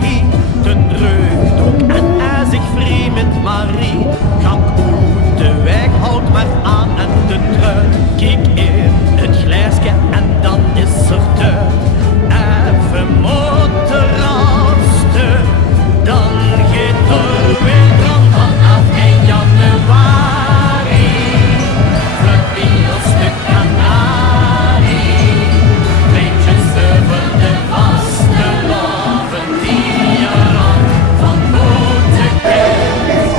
hie, ten reugdok en hij zich vrij met Marie. Gang goed, de weg houdt maar aan en de truit. Kijk in het glaasje en dan is er tuin. Even motorrasten, dan gaat er weer aan vanaf 1 januari. Vlug wie als de kanarie, beetjes over de vaste loven die er aan van boete kent.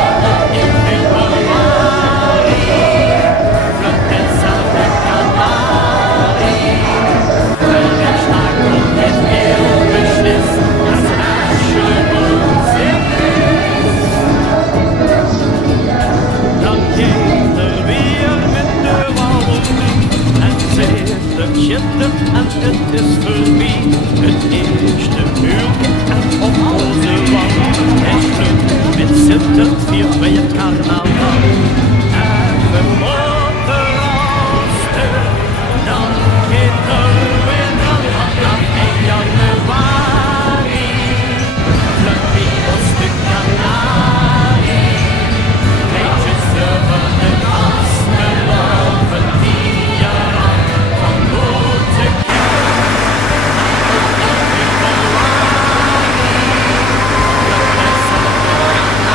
En dan in februari, vlug dezelfde kanarie. Welke staak komt het heel beslist, als Aschenbosch in dan gaat er weer met de wandeling en zit er schittert en het is voorbij. Het eerste uurtje en op onze wand is terug met zittert vier bij het carnaval. Even motorrasten, dan gaat er weer aan vanaf 1 januari. Vlug wie als de kanarie, beetjes over de vaste loven die er aan van boete kent. In februari, vlug dezelfde kanarie.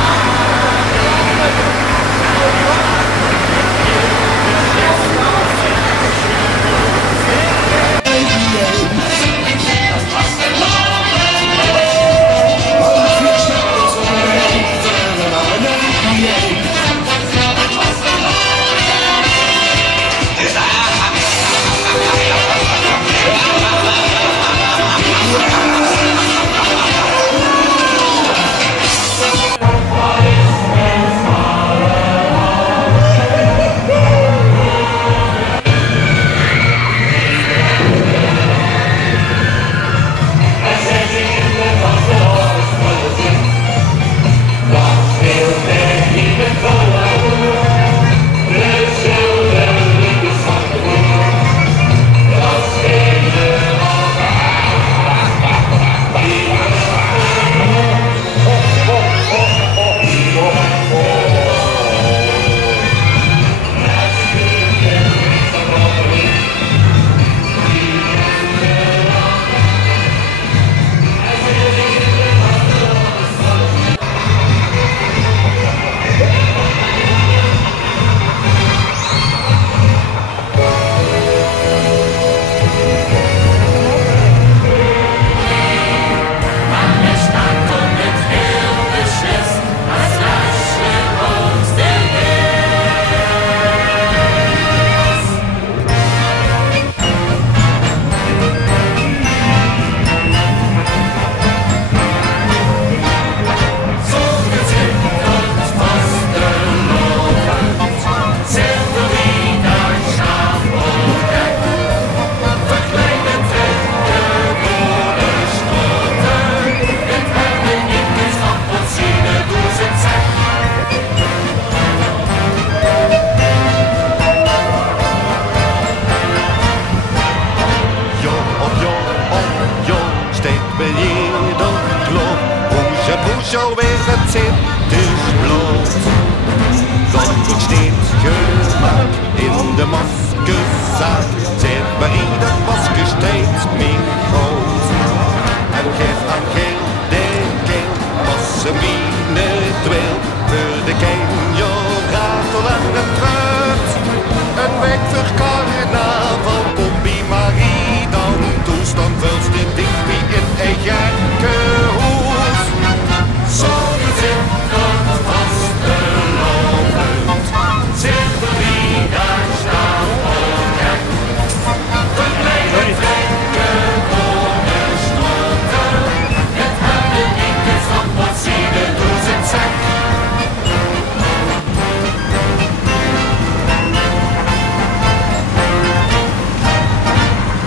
Zo is het Sinterklaas. Dat wordt steeds gemaakt in de maskerzaak. Zegt Marie dat masker steeds meer groot. En geeft aan geel de keel, passen binnen twil. Voor de kenjor ratel en het truit. Een week voor carnaval komt bij Marie dan toestand vuilst de dicht wie in een gekkenhoes. Zo zit het vastelovend, zit wie daar staat op hem. Verleden trekken onderstroten, het hebben ik het van wat zie de doos in zak.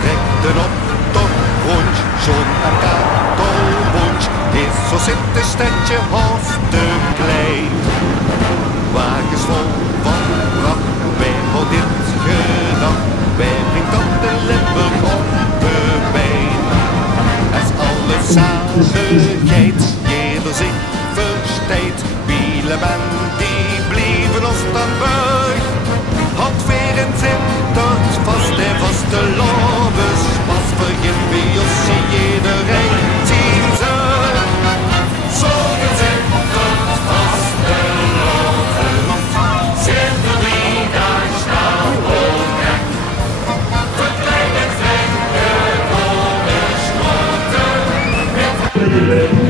Trekten op tot rond, zo'n kartelwunsch, is zo zit de stadje haast te klein. Wagens vol van pracht, wij voor dit gedacht, wij brengt dat de Limburg op de been. Als alles samen begeit. Jeder zich versteht, wiele ben die blieven ons dan buig. Had weer in zintert vast en vaste lobes, pas begint bij ons iedereen zien ze. Zo gezinterd vaste lobes, zit er wie daar staat ook echt. Verklein het vreemde, over schoten, met